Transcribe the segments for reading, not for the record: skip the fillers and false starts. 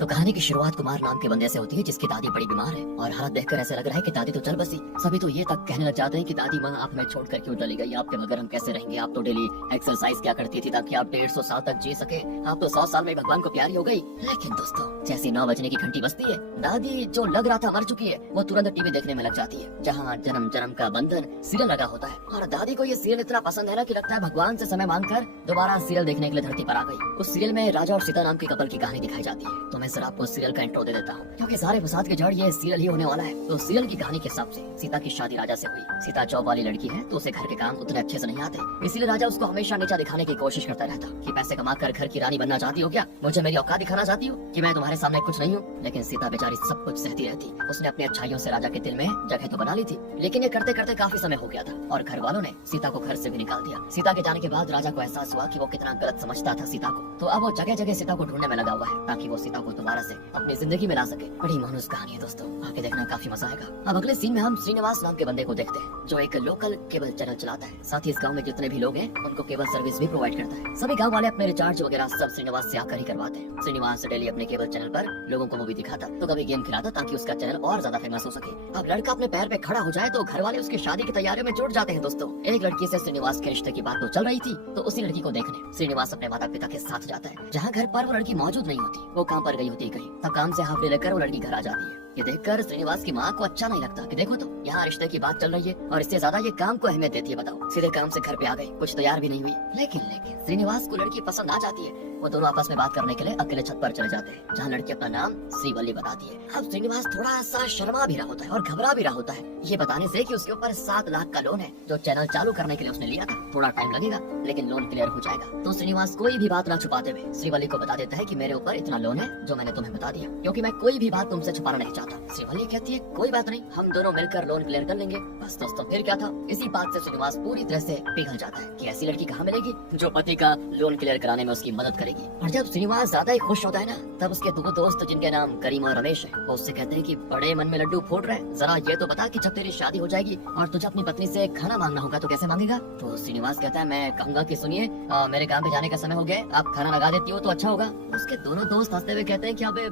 तो कहानी की शुरुआत कुमार नाम के बंदे से होती है जिसकी दादी बड़ी बीमार है और हालत देखकर ऐसा लग रहा है कि दादी तो चल बसी। सभी तो ये तक कहने लग जाते हैं कि दादी माँ आप हमें छोड़कर क्यों चली गई, आपके बगैर हम कैसे रहेंगे, आप तो डेली एक्सरसाइज क्या करती थी ताकि आप 150 साल तक जी सके, आप तो 100 साल में भगवान को प्यारी हो गई। लेकिन दोस्तों जैसी 9 बजने की घंटी बजती है, दादी जो लग रहा था मर चुकी है वो तुरंत टीवी देखने में लग जाती है जहाँ जन्म जन्म का बंधन सीरियल लगा होता है। और दादी को ये सीरियल इतना पसंद है ना कि लगता है भगवान से समय मांगकर दोबारा सीरियल देखने के लिए धरती पर आ गई। उस सीरियल में राजा और सीता नाम के कपल की कहानी दिखाई जाती है। तो मैं सर आपको सीरियल का इंट्रो दे देता हूँ क्योंकि सारे फसाद के जड़ ये सीरियल ही होने वाला है। तो सीरियल की कहानी के हिसाब से सीता की शादी राजा से हुई। सीता जॉब वाली लड़की है तो उसे घर के काम उतने अच्छे से नहीं आते, इसीलिए राजा उसको हमेशा नीचा दिखाने की कोशिश करता रहता कि पैसे कमाकर घर की रानी बनना चाहती हो क्या, मुझे मेरी औकात दिखाना चाहती हो कि मैं तुम्हारे सामने कुछ नहीं हूँ। लेकिन सीता बेचारी सब कुछ सहती रहती। उसने अपनी अच्छाइयों से राजा के दिल में जगह तो बना ली थी, लेकिन ये करते करते काफी समय हो गया था और घर वालों ने सीता को घर से भी निकाल दिया। सीता के जाने के बाद राजा को एहसास हुआ कि वो कितना गलत समझता था सीता को। तो अब वो जगह जगह सीता को ढूंढने में लगा हुआ है ताकि वो सीता को दोबारा से अपनी जिंदगी में ला सके। बड़ी मानुस कहानी है दोस्तों, आगे देखना काफी मजा आएगा। अब अगले सीन में हम श्रीनिवास नाम के बंदे को देखते हैं जो एक लोकल केबल चैनल चलाता है। साथ ही इस गाँव में जितने भी लोग हैं उनको केबल सर्विस भी प्रोवाइड करता है। सभी गाँव वाले अपने रिचार्ज वगैरह सब श्रीनिवास से आकर ही करवाते हैं। श्रीनिवास डेली अपने केबल चैनल पर लोगों को मूवी दिखाता तो कभी गेम खिलाता ताकि उसका चैनल और ज्यादा फेमस हो सके। अब लड़का अपने पैर पे खड़ा हो जाए तो घर वाले उसकी शादी की तैयारियों में जुट जाते हैं। दोस्तों एक लड़की से श्रीनिवास के रिश्ते की बात तो चल रही थी तो उसी लड़की को देखने श्रीनिवास अपने माता पिता के साथ जाता है। जहाँ घर पर वो लड़की मौजूद नहीं होती, वो काम पर गई होती है कहीं, तब काम से हाफ डे लेकर वो लड़की घर आ जाती है। ये देखकर श्रीनिवास की माँ को अच्छा नहीं लगता कि देखो तो यहाँ रिश्ते की बात चल रही है और इससे ज्यादा ये काम को अहमियत देती है। बताओ सीधे काम से घर पे आ गई, कुछ तैयार भी नहीं हुई। लेकिन श्रीनिवास को लड़की पसंद आ जाती है। वो दोनों आपस में बात करने के लिए अकेले छत पर चले जाते हैं जहाँ लड़की अपना नाम श्रीवल्ली बताती है। अब श्रीनिवास थोड़ा सा शर्मा भी रहा होता है और घबरा भी रहा होता है ये बताने से कि उसके ऊपर 7 लाख का लोन है जो चैनल चालू करने के लिए उसने लिया था। थोड़ा टाइम लगेगा लेकिन लोन क्लियर हो जाएगा। तो श्रीनिवास कोई भी बात ना छुपाते हुए श्रीवल्ली को बता देता है कि मेरे ऊपर इतना लोन है जो मैंने तुम्हें बता दिया क्योंकि मैं कोई भी बात तुमसे छुपाना नहीं चाहता। श्रीवल्ली कहती है कोई बात नहीं, हम दोनों मिलकर लोन क्लियर कर लेंगे। बस दोस्तों फिर क्या था, इसी बात से श्रीनिवास पूरी तरह से पिघल जाता है कि ऐसी लड़की कहाँ मिलेगी जो पति का लोन क्लियर कराने में उसकी मदद करेगी। और जब श्रीनिवास ज्यादा ही खुश होता है ना तब उसके 2 दोस्त जिनके नाम करीम और रमेश है वो उससे कहते हैं कि बड़े मन में लड्डू फूट रहे हैं, जरा ये तो बता कि जब तेरी शादी हो जाएगी और तुझे अपनी पत्नी से खाना मांगना होगा तो कैसे मांगेगा। तो श्रीनिवास कहता है मैं कहूँगा कि सुनिए मेरे काम पे जाने का समय हो गया, आप खाना लगा देती हो तो अच्छा होगा। उसके दोनों दोस्त हंसते हुए कहते हैं कि अबे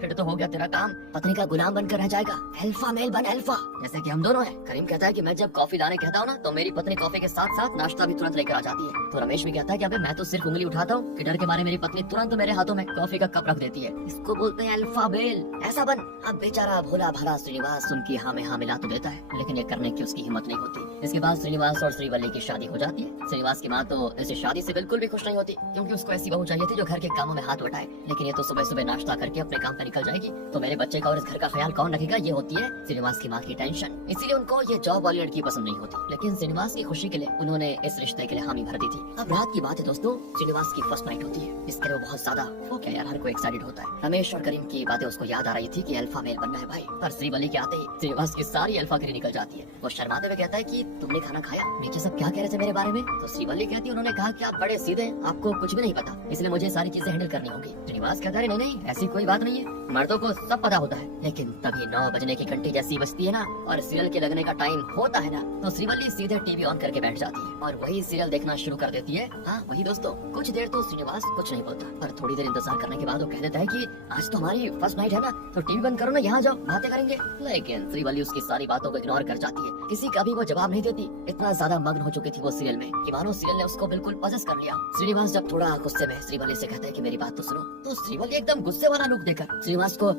फिर तो हो गया तेरा काम, पत्नी का गुलाम बनकर रह जाएगा, अल्फा मेल बन अल्फा जैसे कि हम दोनों हैं। करीम कहता है कि मैं जब कॉफी लाने कहता हूँ ना तो मेरी पत्नी कॉफी के साथ साथ नाश्ता भी तुरंत लेकर आ जाती है। तो रमेश भी कहता है कि अबे मैं तो सिर्फ उंगली उठाता हूँ कि डर के मारे मेरी पत्नी तुरंत मेरे हाथों में कॉफी का कप रख देती है, इसको बोलते हैं अल्फा मेल, ऐसा बन। अब बेचारा भोला भाला श्रीनिवास उनकी हाँ में हाँ मिला तो देता है लेकिन ये करने की उसकी हिम्मत नहीं होती। इसके बाद श्रीनिवास और श्रीवल्ली की शादी हो जाती है। श्रीनिवास की माँ तो इस शादी से बिल्कुल भी खुश नहीं होती क्योंकि उसको ऐसी बहू चाहिए थी जो घर के कामों में हाथ बटाए, लेकिन ये तो सुबह सुबह नाश्ता करके अपने काम पे निकल जाएगी तो मेरे बच्चे का और इस घर का ख्याल कौन रखेगा, ये होती है श्रीनिवास की माँ की टेंशन। इसीलिए उनको ये जॉब वाली लड़की पसंद नहीं होती, लेकिन श्रीनिवास की खुशी के लिए उन्होंने इस रिश्ते के लिए हामी भर दी थी। अब रात की बात है दोस्तों, श्रीनिवास की फर्स्ट नाइट होती है, इसके लिए बहुत ज्यादा वो क्या यार हर कोई एक्साइटेड होता है। रमेश और करीम की बातें उसको याद आ रही थी कि अल्फा मेल बनना है भाई, पर श्रीवल्ली के आते ही श्रीनिवास की सारी अल्फागिरी निकल जाती है। वो शर्माते हुए कहता है कि तुमने खाना खाया, नीचे सब क्या कह रहे थे मेरे बारे में। तो श्रीवल्ली कहती है उन्होंने कहा कि आप बड़े सीधे, आपको कुछ भी नहीं पता, इसलिए मुझे सारी चीजें हैंडल करनी होगी। श्रीनिवास कहता है नहीं ऐसी कोई बात नहीं है, मर्दों को सब पता होता है। लेकिन तभी 9 बजने की घंटी जैसी बजती है ना और सीरियल के लगने का टाइम होता है ना तो श्रीवल्ली सीधे टीवी ऑन करके बैठ जाती है और वही सीरियल देखना शुरू कर देती है। हाँ वही दोस्तों, कुछ देर तो श्रीनिवास कुछ नहीं बोलता पर थोड़ी देर इंतजार करने के बाद वो कह देता है कि आज तो हमारी फर्स्ट नाइट है ना तो टीवी बंद करो ना, यहाँ जाओ बातें करेंगे। लेकिन श्रीवल्ली उसकी सारी बातों को इग्नोर कर जाती है, किसी का भी वो जवाब नहीं देती। इतना ज्यादा मग्न हो चुकी थी वो सीरियल में कि मानो सीरियल ने उसको बिल्कुल पजेस कर लिया। श्रीनिवास जब थोड़ा गुस्से में श्रीवल्ली से कहता है कि मेरी बात तो सुनो, तो श्रीवल्ली एकदम गुस्से वाला लुक देकर श्रीनिवास को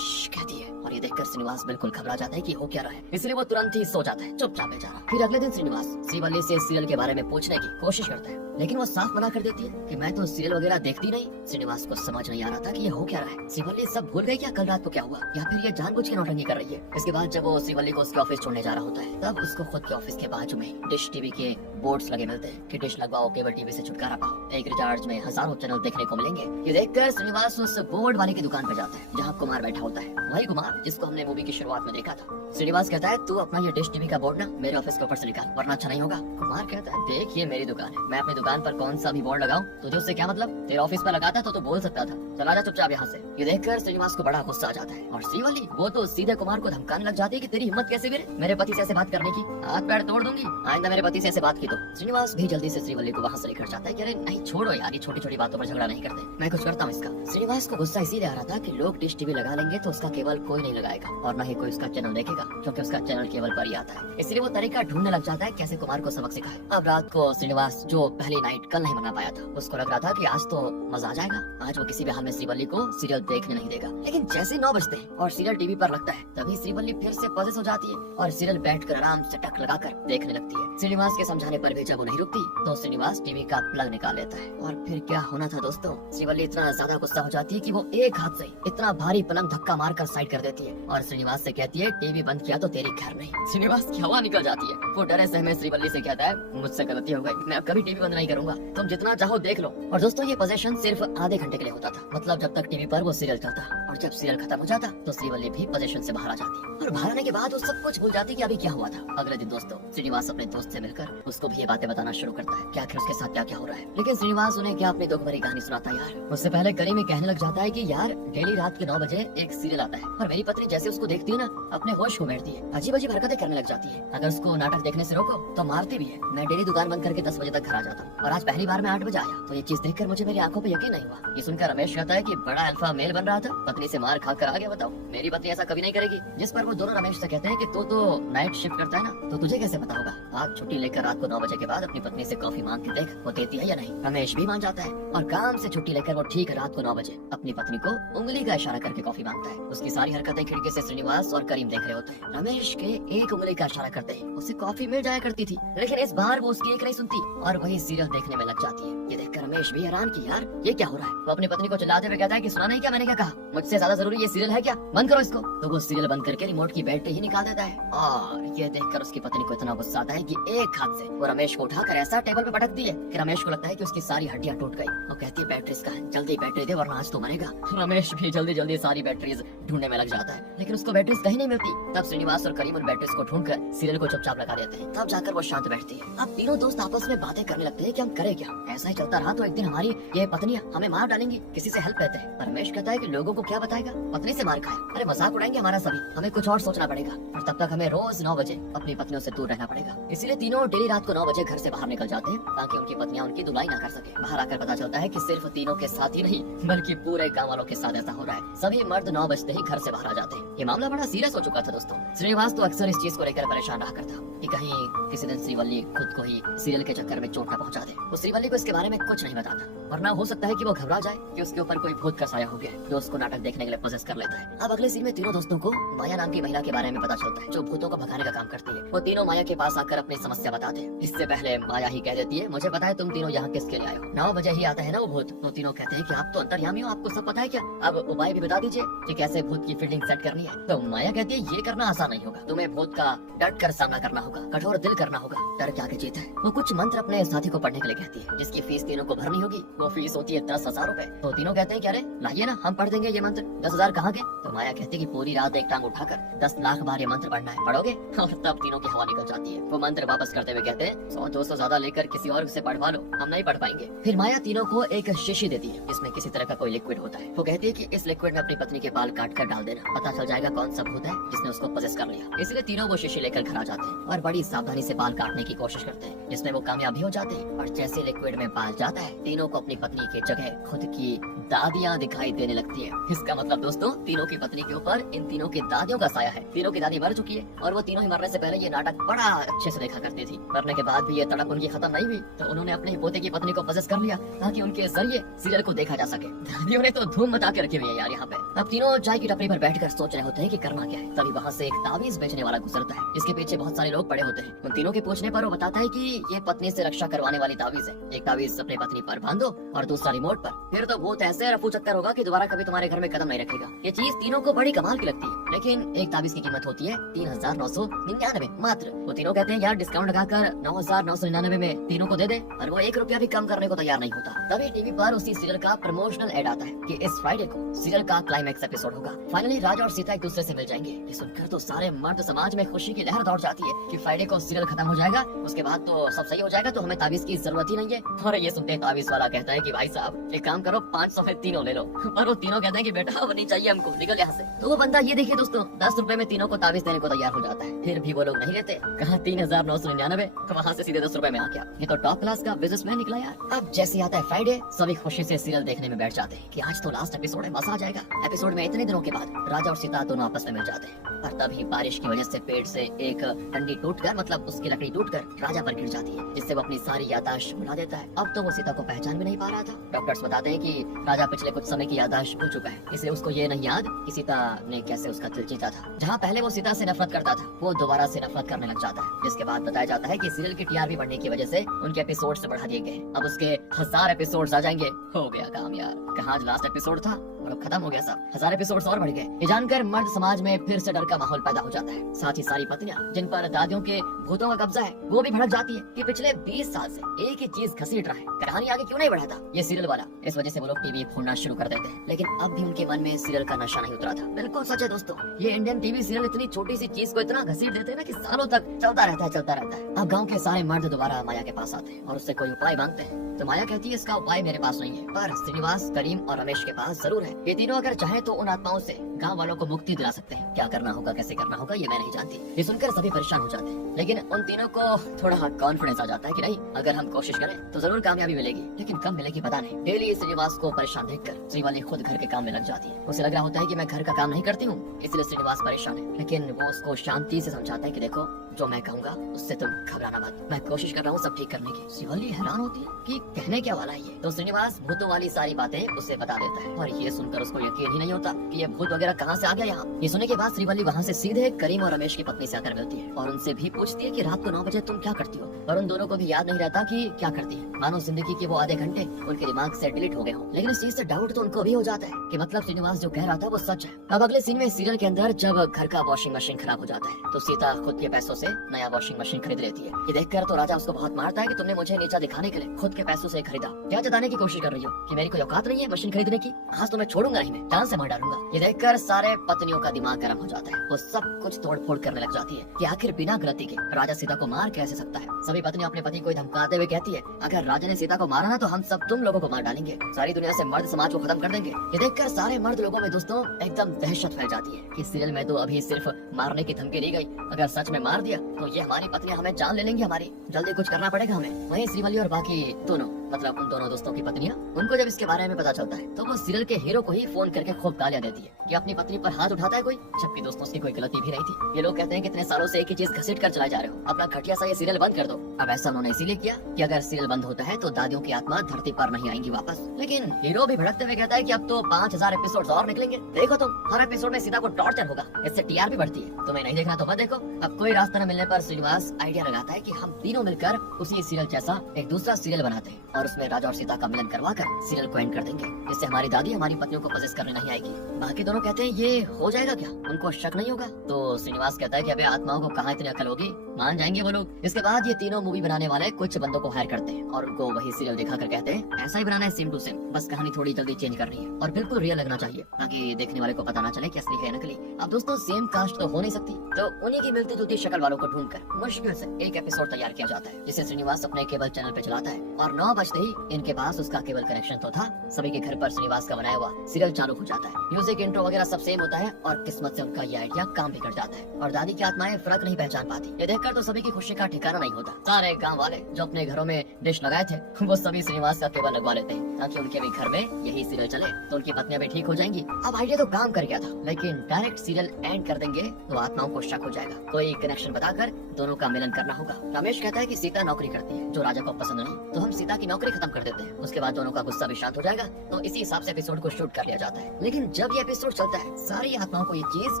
कहती है और ये देखकर श्रीनिवास बिल्कुल घबरा जाता है कि हो क्या रहा है, इसलिए वो तुरंत ही सो जाता है चुपचाप बेचारा। फिर अगले दिन श्रीनिवास श्रीवल्ली से सीरियल के बारे में पूछने की कोशिश करता है लेकिन वो साफ मना कर देती है कि मैं तो सीरियल वगैरह देखती नहीं। श्रीनिवास को समझ नहीं आ रहा था कि ये हो क्या रहा है, श्रीवल्ली सब भूल गई क्या कल रात को क्या हुआ, या फिर ये जानबूझ के नौटंकी कर रही है। इसके बाद जब वो श्रीवल्ली को उसके ऑफिस छोड़ने जा रहा होता है तब उसको खुद के ऑफिस के बाजू में डिश टीवी के बोर्ड्स लगे मिलते हैं कि डिश लगवाओ, केबल टीवी से छुटकारा पाओ, एक रिचार्ज में हजारों चैनल देखने को मिलेंगे। ये देखकर श्रीनिवास उस बोर्ड वाले की दुकान पर जाता है जहाँ कुमार बैठा होता है, वही कुमार जिसको हमने मूवी की शुरुआत में देखा था। श्रीनिवास कहता है तू अपना ये डिश टीवी का बोर्ड ना मेरे ऑफिस के ऊपर से निकाल वरना अच्छा नहीं होगा। कुमार कहता है देख ये मेरी दुकान है, मैं अपनी दुकान दुकान पर कौन सा भी बोर्ड लगाऊं? तुझे उससे क्या मतलब? तेरे ऑफिस पर लगाता तो तू बोल सकता था, चला जा चुपचाप यहाँ से। ये देखकर श्रीनिवास को बड़ा गुस्सा आ जाता है और श्रीवल्ली वो तो सीधे कुमार को धमकाने लग जाती है कि तेरी हिम्मत कैसे गिरे मेरे पति से ऐसे बात करने की, हाथ पैर तोड़ दूंगी आइंदा मेरे पति से ऐसे बात की तो। श्रीनिवास भी जल्दी से श्रीवल्ली को वहाँ से लेकर जाता है कि अरे नहीं छोड़ो यार, ये छोटी छोटी बातों पर झगड़ा नहीं करते, मैं कुछ करता हूँ इसका। श्रीनिवास को गुस्सा इसीलिए आ रहा था कि लोग डिश टीवी लगा लेंगे तो उसका केबल कोई नहीं लगाएगा और न ही कोई उसका चैनल देखेगा, क्योंकि उसका चैनल केबल पर ही आता है। इसलिए वो तरीका ढूंढने लग जाता है कैसे कुमार को सबक सिखाए। अब रात को श्रीनिवास जो पहली नाइट कल नहीं मना पाया था, उसको लग रहा था कि आज तो मजा आ जाएगा, आज वो किसी भी हाल में श्रीवल्ली को सीरियल देखने नहीं देगा। लेकिन जैसे 9 बजते हैं और सीरियल टीवी पर लगता है, तभी श्रीवल्ली फिर से पॉजेस हो जाती है और सीरियल बैठकर आराम से टक लगाकर देखने लगती है। श्रीनिवास के समझाने पर भी जब वो नहीं रुकती तो श्रीनिवास टीवी का प्लग निकाल लेता है। और फिर क्या होना था दोस्तों, श्रीवल्ली इतना ज्यादा गुस्सा हो जाती है कि वो एक हाथ से इतना भारी पलंग धक्का मारकर साइड कर देती है और श्रीनिवास से कहती है टीवी बंद किया तो तेरी खैर नहीं। श्रीनिवास की हवा निकल जाती है। वो डरे सहमे श्रीवल्ली से कहता है मुझसे गलती हो गई, मैं अब कभी टीवी बंद नहीं करूंगा, तुम जितना चाहो देख लो। और दोस्तों ये पोजीशन सिर्फ आधे घंटे के लिए होता था, मतलब जब तक टीवी पर वो सीरियल चलता, और जब सीरियल खत्म हो जाता तो श्रीवल्ली भी पोजीशन से बाहर आ जाती और बाहर आने के बाद वो सब कुछ भूल जाती कि अभी क्या हुआ था। अगले दिन दोस्तों श्रीनिवास अपने दोस्त से मिलकर उसको भी ये बातें बताना शुरू करता है कि आखिर उसके साथ क्या क्या हो रहा है। लेकिन श्रीनिवास उन्हें क्या अपनी दुख भरी कहानी सुनाता यार। उससे पहले करीम ही कहने लग जाता है कि यार डेली रात के 9 बजे एक सीरियल आता है और मेरी पत्नी जैसे उसको देखती है ना अपने होश को बैठती है, अजीब अजीब हरकतें करने लग जाती है। अगर उसको नाटक देखने से रोको तो मारती भी है। मैं डेली दुकान बंद करके 10 बजे तक घर आ जाता हूँ और आज पहली बार मैं 8 बजे आया तो ये चीज देखकर मुझे मेरी आंखों पे यकीन नहीं हुआ। ये सुनकर रमेश कहता है कि बड़ा अल्फा मेल बन रहा था, पत्नी से मार खा कर आ गया, बताओ मेरी पत्नी ऐसा कभी नहीं करेगी। जिस पर वो दोनों रमेश से कहते हैं कि तू तो नाइट शिफ्ट करता है ना, तो तुझे कैसे पता होगा। आज छुट्टी लेकर रात को 9 बजे के बाद अपनी पत्नी से कॉफी मांग के देख वो देती है या नहीं। रमेश भी मान जाता है और काम से छुट्टी लेकर वो ठीक रात को 9 बजे अपनी पत्नी को उंगली का इशारा करके कॉफी मांगता है। उसकी सारी हरकतें खिड़की से श्रीनिवास और करीम देख रहे होते हैं। रमेश के एक उंगली का इशारा करते ही उसे कॉफी मिल जाया करती थी, लेकिन इस बार वो उसकी एक नहीं सुनती और वही सीरियल देखने में लग जाती है। ये देखकर रमेश भी हैरान कि यार ये क्या हो रहा है। वो अपनी पत्नी को चिल्लाते हुए कहता है कि सुना नहीं क्या मैंने क्या कहा, मुझसे ज्यादा जरूरी ये सीरियल है क्या, बंद करो इसको। तो वो सीरियल बंद करके रिमोट की बैटरी ही निकाल देता है और ये देखकर उसकी पत्नी को इतना गुस्सा आता है कि एक हाथ से वो रमेश को उठाकर ऐसा टेबल पे पटक दी है कि रमेश को लगता है कि उसकी सारी हड्डियां टूट गई। वो कहती है बैटरी का जल्दी बैटरी दे वरना आज तो मरेगा। रमेश भी जल्दी जल्दी सारी बैटरीज ढूंढने में लग जाता है, लेकिन उसको बैटरीज कहीं नहीं मिलती। तब श्रीनिवास और करीम उन बैटरीज को ढूंढकर सीरियल को चुपचाप लगा देते हैं। तब जाकर वो शांत बैठती है। अब तीनों दोस्त आपस में बातें करने लगते हैं कि हम करें क्या। ऐसा ही चलता रहा तो एक दिन हमारी ये पत्नियां हमें मार डालेंगी, किसी से हेल्प लेते हैं। रमेश कहता है कि लोगों को क्या बताएगा, पत्नी से मार खाए, अरे मजाक उड़ाएंगे हमारा सभी, हमें कुछ और सोचना पड़ेगा और तब तक हमें रोज 9 बजे अपनी पत्नियों से दूर रहना पड़ेगा। इसीलिए तीनों डेली रात को 9 बजे घर से बाहर निकल जाते हैं ताकि उनकी पत्नियां उनकी धुलाई ना कर सके। बाहर आकर पता चलता है कि सिर्फ तीनों के साथ ही नहीं बल्कि पूरे गाँव वालों के साथ ऐसा हो रहा है। सभी मर्द 9 बजते ही घर से बाहर आ जाते हैं। ये मामला बड़ा सीरियस हो चुका था दोस्तों। श्रीनिवास तो अक्सर इस चीज को लेकर परेशान रहा करता कि कहीं किसी दिन श्रीवल्ली खुद को ही सीरियल के चक्कर में चोट न पहुंचा दे। वो श्रीवल्ली को इसके बारे में कुछ नहीं बताता, वरना हो सकता है कि वो घबरा जाए कि उसके ऊपर कोई भूत का साया हो गया जो उसको नाटक देखने के लिए पोजेस कर लेता है। अब अगले सीन में तीनों दोस्तों को माया नाम की महिला के बारे में पता चलता है जो भूतों को भगाने का काम करती है। वो तीनों माया के पास आकर अपनी समस्या बताते हैं। इससे पहले माया ही कह देती है मुझे पता है तुम तीनों यहाँ किसके लिए आए हो, 9 बजे ही आता है ना वो भूत। तो तीनों कहते हैं कि आप तो अंतर्यामी हो, आपको सब पता है क्या, अब उपाय भी बता दीजिए कि कैसे भूत की फील्डिंग सेट करनी है। तो माया कहती है ये करना आसान नहीं होगा, तुम्हें भूत का डट कर सामना करना होगा, कठोर दिल करना होगा, डर के आगे जीत है। वो कुछ मंत्र अपने साथी को पढ़ने के लिए कहती है जिसकी फीस तीनों को भरनी होगी। वो फीस होती है 10,000 रूपए। तो तीनों कहते हैं कि अरे लाइए ना हम पढ़ देंगे ये मंत्र। 10,000 कहाँ के। तो माया कहती है कि पूरी रात एक टांग उठाकर 10 लाख बार ये मंत्र पढ़ना है, पढ़ोगे। और तब तीनों की हवा निकल जाती है। वो मंत्र वापस करते हुए कहते हैं 100-200 ज्यादा लेकर किसी और से पढ़वा लो, हम नहीं पढ़ पाएंगे। फिर माया तीनों को एक शीशी देती है जिसमें किसी तरह का कोई लिक्विड होता है। वो कहती है कि इस लिक्विड में अपनी पत्नी के बाल काट कर डाल देना, पता चल जाएगा कौन सा भूत है जिसने उसको पजेस कर लिया। इसलिए तीनों वो शीशी लेकर घर आ जाते हैं और बड़ी सावधानी से बाल काटने की कोशिश करते हैं, जिसमें वो कामयाब भी हो जाते हैं। और जैसे लिक्विड में बाल जाता है तीनों को अपनी पत्नी की जगह खुद की दादियाँ दिखाई देने लगती है। इसका मतलब दोस्तों तीनों की पत्नी के ऊपर इन तीनों की दादियों का साया है। तीनों की दादी मर चुकी है और वो तीनों ही मरने से पहले ये नाटक बड़ा अच्छे से देखा करती थी। मरने के बाद भी ये तड़प उनकी खत्म नहीं हुई तो उन्होंने अपने ही पोते की पत्नी को पजेस कर लिया ताकि उनके जरिए सीरियल को देखा जा सके। दादियों ने तो धूम मचा के रखी हुई है यार यहाँ पे। अब तीनों चाय की टपरी पर बैठकर सोच रहे होते हैं कि करना क्या है। तभी वहाँ से एक ताबीज बेचने वाला गुजरता है जिसके पीछे बहुत सारे लोग पड़े होते हैं। उन तीनों के पूछने पर वो बताता है कि ये पत्नी से रक्षा करवाने वाली ताबीज है। एक ताबीज अपनी पत्नी पर बांधो और दूसरा रिमोट पर, फिर तो भूत ऐसे रफू चक्कर होगा कि दोबारा कभी तुम्हारे घर में कदम नहीं रखेगा। ये चीज तीनों को बड़ी कमाल की लगती है, लेकिन एक ताबीज की कीमत होती है 3,999 मात्र। वो तीनों कहते हैं यार डिस्काउंट लगाकर 9,999 में तीनों को दे दे, और वो 1 रुपया भी कम करने को तैयार नहीं होता। तभी टीवी पर उसी सीरियल का प्रमोशनल एड आता है कि इस फ्राइडे को सीरियल का क्लाइमैक्स एपिसोड होगा। फाइनली राजा और सीता एक दूसरे से मिल जाएंगे। ये सुनकर तो सारे मर्द समाज में खुशी की लहर दौड़ जाती है कि फ्राइडे को सीरियल खत्म हो जाएगा, उसके बाद तो सब सही हो जाएगा, तो हमें ताबीज की जरूरत ही नहीं है। और ये सुनते ताबीज वाला कहता है कि भाई साहब एक काम करो, 500 में तीनों ले लो। और वो तीनों कहते हैं कि बेटा वो नहीं चाहिए हमको, निकल यहाँ से। तो वो बंदा ये देखिए दोस्तों 10 रुपए में तीनों को ताबीज देने को तैयार हो जाता है। फिर भी वो लोग नहीं लेते। कहा 3999, वहाँ से सीधे 10 रुपए में आ गया। ये तो टॉप क्लास का बिजनेसमैन निकला यार। अब जैसे आता है फ्राइडे, सभी खुशी से सीरियल देखने में बैठ जाते हैं कि आज तो लास्ट एपिसोड है, मजा आ जाएगा। एपिसोड में इतने दिनों के बाद राजा और सीता दोनों आपस में मिल जाते हैं। और तभी बारिश की वजह से पेड़ से एक डंडी टूटकर, मतलब उसकी लकड़ी टूटकर राजा पर गिर जाती है, जिससे वो अपनी सारी याददाश्त भुला देता है। अब तो वो सीता को पहचान भी नहीं पा रहा था। डॉक्टर्स बताते हैं कि राजा पिछले कुछ समय की याददाश्त भूल चुका है, इसलिए उसको ये नहीं याद कि सीता ने कैसे उसका दिल जीता था। जहाँ पहले वो सीता से नफरत करता था, वो दोबारा से नफरत करने लग जाता है। जिसके बाद बताया जाता है कि सीरियल की टीआरपी बढ़ने की वजह से उनके एपिसोड्स बढ़ा दिए गए। अब उसके 1000 एपिसोड्स आ जाएंगे। हो गया काम यार, कहाँ आज लास्ट एपिसोड था और अब खत्म हो गया सब। 1000 एपिसोड्स और बढ़ गए। ये जानकर मर्द समाज में फिर से डर का माहौल पैदा हो जाता है। साथ ही सारी पत्नियां जिन पर दादियों के भूतों का कब्जा है, वो भी भड़क जाती है कि पिछले 20 साल से एक ही चीज घसीट रहा है, कहानी आगे क्यों नहीं बढ़ाता ये सीरियल वाला। इस वजह से वो लोग टीवी फोड़ना शुरू कर देते हैं। लेकिन अब भी उनके मन में सीरियल का नशा नहीं उतरा था। बिल्कुल सच है दोस्तों, ये इंडियन टीवी सीरियल इतनी छोटी सी चीज को इतना घसीट देते हैं ना कि सालों तक चलता रहता है। अब गाँव के सारे मर्द दोबारा माया के पास आते हैं और उससे कोई उपाय मांगते हैं। तो माया कहती है इसका उपाय मेरे पास नहीं है, पर श्रीनिवास, करीम और रमेश के पास जरूर है। ये तीनों अगर चाहे तो उन आत्माओं से गांव वालों को मुक्ति दिला सकते हैं। क्या करना होगा, कैसे करना होगा, ये मैं नहीं जानती। ये सुनकर सभी परेशान हो जाते हैं। लेकिन उन तीनों को थोड़ा कॉन्फिडेंस आ जाता है कि नहीं, अगर हम कोशिश करें तो जरूर कामयाबी मिलेगी। लेकिन कब मिलेगी पता नहीं। डेली श्रीनिवास को परेशान देखकर श्रीवल्ली खुद घर के काम में लग जाती है। उसे लग रहा होता है कि मैं घर का काम नहीं करती हूँ, इसलिए श्रीनिवास परेशान है। लेकिन वो उसको शांति से समझाता है कि देखो, जो मैं कहूँगा उससे तुम घबराना मत, मैं कोशिश कर रहा हूँ सब ठीक करने की। श्रीवल्ली हैरान होती है कि कहने क्या वाला है ये। तो श्रीनिवास भूतों वाली सारी बातें उसे बता देता है और ये सुनकर उसको यकीन ही नहीं होता कि ये भूत वगैरह कहाँ से आ गया यहाँ। ये सुनने के बाद श्रीवल्ली वहाँ से सीधे करीम और रमेश की पत्नी से आकर मिलती है और उनसे भी पूछती है कि रात को 9 बजे तुम क्या करती हो। और उन दोनों को भी याद नहीं रहता कि क्या करती है, मानो जिंदगी के वो आधे घंटे उनके दिमाग से डिलीट हो गए हो। लेकिन इस चीज से डाउट तो उनको भी हो जाता है कि मतलब श्रीनिवास जो कह रहा था वो सच है। अब अगले सीन में सीरियल के अंदर जब घर का वॉशिंग मशीन खराब हो जाता है तो सीता खुद के पैसों से नया वॉशिंग मशीन खरीद लेती है। ये देखकर तो राजा उसको बहुत मारता है कि तुमने मुझे नीचा दिखाने के लिए खुद के पैसों से खरीदा, क्या जताने की कोशिश कर रही हो कि मेरी कोई औकात नहीं है मशीन खरीदने की, आज तो मैं छोड़ूंगा नहीं, मैं जान से मार डालूंगा। ये देखकर सारे पत्नियों का दिमाग गर्म हो जाता है। वो सब कुछ तोड़ फोड़ करने लग जाती है कि आखिर बिना गलती के राजा सीता को मार कैसे सकता है। सभी पत्नियां अपने पति को धमकाते हुए कहती है, अगर राजा ने सीता को मारा ना तो हम सब तुम लोगों को मार डालेंगे, सारी दुनिया से मर्द समाज को खत्म कर देंगे। ये देखकर सारे मर्द लोगों में दोस्तों एकदम दहशत फैल जाती है कि सीरियल में तो अभी सिर्फ मारने की धमकी दी गई, अगर सच में मार दिया तो ये हमारी पत्नियां हमें जान ले लेंगी, हमारी जल्दी कुछ करना पड़ेगा हमें। वहीं श्रीवल्ली और बाकी दोनों, मतलब उन दोनों दोस्तों की पत्नियां, उनको जब इसके बारे में पता चलता है तो वो सीरियल के हीरो को ही फोन करके खूब गालियां देती है कि अपनी पत्नी पर हाथ उठाता है कोई, जबकि दोस्तों उसकी कोई गलती भी नहीं थी। ये लोग कहते हैं कितने सालों से एक ही चीज घसीट कर चलाए जा रहे हो, अपना घटिया सा ये सीरियल बंद कर दो। अब ऐसा उन्होंने इसीलिए किया कि अगर सीरियल बंद होता है तो दादियों की आत्मा धरती पर नहीं आएंगी वापस। लेकिन हीरो भी भड़कते हुए कहता है कि अब तो 5000 एपिसोड और निकलेंगे, देखो तुम हर एपिसोड में सीता को टॉर्चर होगा, इससे टीआरपी बढ़ती है, तुम्हें नहीं देखना तो मत देखो। अब कोई रास्ता न मिलने पर श्रीनिवास आइडिया लगाता है कि हम तीनों मिलकर उसी सीरियल जैसा एक दूसरा सीरियल बनाते हैं और उसमें राजा और सीता का मिलन करवा कर सीरियल को एंड कर देंगे। इससे हमारी दादी हमारी पत्नियों को पजेस करने नहीं आएगी। बाकी दोनों कहते हैं ये हो जाएगा क्या, उनको शक नहीं होगा। तो श्रीनिवास कहता है कि अबे आत्माओं को कहाँ इतनी अकल होगी, मान जाएंगे वो लोग। इसके बाद ये तीनों मूवी बनाने वाले कुछ बंदों को हायर करते हैं और उनको वही सीरियल दिखाकर कहते हैं ऐसा ही बनाना है, सेम टू सेम, बस कहानी थोड़ी जल्दी चेंज करनी है और बिल्कुल रियल लगना चाहिए ताकि देखने वाले को पता ना चले कि असली है नकली। अब दोस्तों सेम कास्ट तो हो नहीं सकती, तो उन्हीं की मिलती जुलती शक्ल वालों को ढूंढकर मुश्किल से एक एपिसोड तैयार किया जाता है, जिसे श्रीनिवास अपने केबल चैनल पे चलाता है। और 9 बजते ही इनके पास उसका केबल कनेक्शन तो था, सभी के घर पर श्रीनिवास का बनाया हुआ सीरियल चालू हो जाता है। म्यूजिक, इंट्रो वगैरह सब सेम होता है और किस्मत से उनका ये आइडिया काम भी कर जाता है और दादी की आत्माएं फर्क नहीं पहचान पाती। ये देखकर तो सभी की खुशी का ठिकाना नहीं होता। सारे गांव वाले जो अपने घरों में डिश लगाए थे वो सभी श्रीनिवास का केबल लगवा लेते हैं ताकि उनके भी घर में यही सीरियल चले तो उनकी पत्नियां भी ठीक हो जाएंगी। अब आइडिया तो काम कर गया था, लेकिन डायरेक्ट सीरियल एंड कर देंगे तो आत्माओं को शक हो जाएगा। कोई कनेक्शन बताकर दोनों का मिलन करना होगा। रमेश कहता है कि सीता नौकरी करती है जो राजा को पसंद नहीं, तो हम सीता की नौकरी खत्म कर देते हैं, उसके बाद दोनों का गुस्सा भी शांत हो जाएगा। तो इसी हिसाब से एपिसोड को शूट कर लिया जाता है। लेकिन जब ये एपिसोड चलता है सारी आत्माओं को ये चीज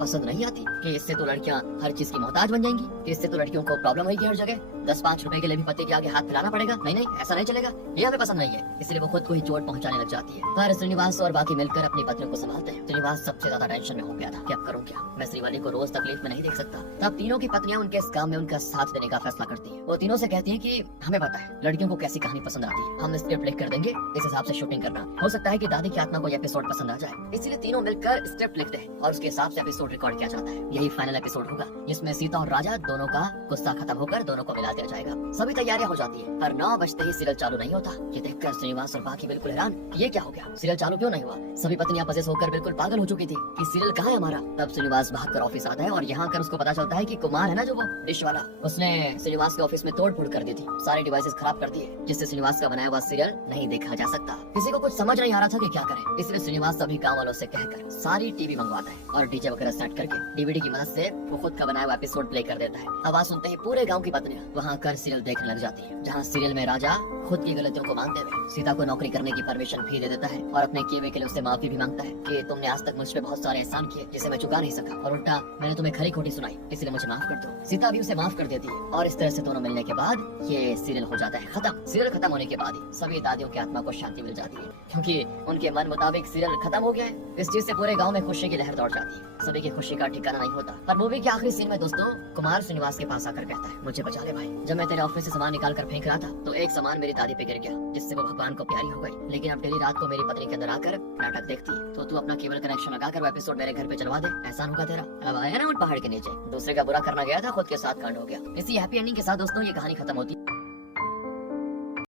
पसंद नहीं आती कि इससे तो लड़कियां हर चीज की मोहताज बन जाएंगी, कि इससे तो लड़कियों को प्रॉब्लम होगी हर जगह, 10-5 रुपए के लिए भी पति के आगे हाथ फैलाना पड़ेगा, नहीं नहीं ऐसा नहीं चलेगा, ये हमें पसंद नहीं है। इसलिए वो खुद को ही चोट पहुंचाने लग जाती है। पर श्रीनिवास और बाकी मिलकर अपनी पत्नियों को संभालते हैं। श्रीनिवास सबसे ज्यादा टेंशन में हो गया था कि अब करूँ क्या, मैं श्रीवल्ली को रोज तकलीफ में नहीं देख सकता। तब तीनों की पत्नियां उनके इस काम में उनका साथ देने का फैसला करती है। वो तीनों से कहती है कि हमें पता है लड़कियों को कैसी कहानी पसंद जाती है, हम स्क्रिप्ट लिख कर देंगे, इस हिसाब से शूटिंग करना। हो सकता है कि दादी की आत्मा को ये एपिसोड पसंद आ जाए, इसीलिए तीनों मिलकर स्क्रिप्ट लिखते हैं और उसके हिसाब से एपिसोड रिकॉर्ड किया जाता है। यही फाइनल एपिसोड होगा जिसमें सीता और राजा दोनों का गुस्सा खत्म होकर दोनों को मिला दिया जाएगा। सभी तैयारियां हो जाती है, पर 9 बजते ही सीरियल चालू नहीं होता। ये देखकर श्रीनिवास और बाकी बिल्कुल हैरान, ये क्या हो गया, सीरियल चालू क्यों नहीं हुआ। सभी पत्नियां पजेस होकर बिल्कुल पागल हो चुकी थी कि सीरियल कहाँ है हमारा। तब श्रीनिवास भागकर ऑफिस आता है और यहाँ आकर उसको पता चलता है कि कुमार है ना जो वो डिश वाला, उसने श्रीनिवास के ऑफिस में तोड़ फोड़ कर दी थी, सारे डिवाइसेस खराब कर दिए, जिससे श्रीनिवास का बनाया हुआ सीरियल नहीं देखा जा सकता। किसी को कुछ समझ नहीं आ रहा था कि क्या करे, इसलिए श्रीनिवास सभी गाँव वालों से कहकर सारी टीवी मंगवाता है और डीजे वगैरह सेट करके डीवीडी की मदद से वो खुद का बनाया हुआ एपिसोड प्ले कर देता है। आवाज सुनते ही पूरे गाँव की पत्नियां वहाँ कर सीरियल देखने लग जाती है, जहाँ सीरियल में राजा खुद की गलतियों को मानते हुए सीता को नौकरी करने की परमिशन भी दे देता है और अपने किए हुए के लिए उससे माफी भी मांगता है कि तुमने आज तक मुझ पे बहुत सारे एहसान किए जिसे मैं चुका नहीं सका, और उल्टा मैंने तुम्हें खरी खोटी सुनाई, इसलिए मुझे माफ कर दो। सीता भी उसे माफ कर देती है और इस तरह से दोनों मिलने के बाद ये सीरियल हो जाता है खत्म। सीरियल खत्म होने के बाद ही सभी दादियों की आत्मा को शांति मिल जाती है, क्योंकि उनके मन मुताबिक सीरियल खत्म हो गया है। इस चीज से पूरे गाँव में खुशी की लहर दौड़ जाती है, सभी की खुशी का ठिकाना नहीं होता। पर मूवी के आखिरी सीन में दोस्तों कुमार श्रीनिवास के पास आकर कहता है, मुझे बचा ले भाई, जब मैं तेरे ऑफिस से सामान निकाल कर फेंक रहा था तो एक सामान मेरी दादी पे गिर गया, जिससे वो भगवान को प्यारी हो गई। लेकिन अब डेली रात को मेरी पत्नी के अंदर आकर नाटक देखती है, तो तू अपना केबल कनेक्शन लगाकर वो एपिसोड मेरे घर पे चलवा दे, एहसान होगा तेरा। अब आया ना उन पहाड़ के नीचे, दूसरे का बुरा करना गया था, खुद के साथ कांड हो गया। इसी हैप्पी एंडिंग के साथ दोस्तों ये कहानी खत्म होती है।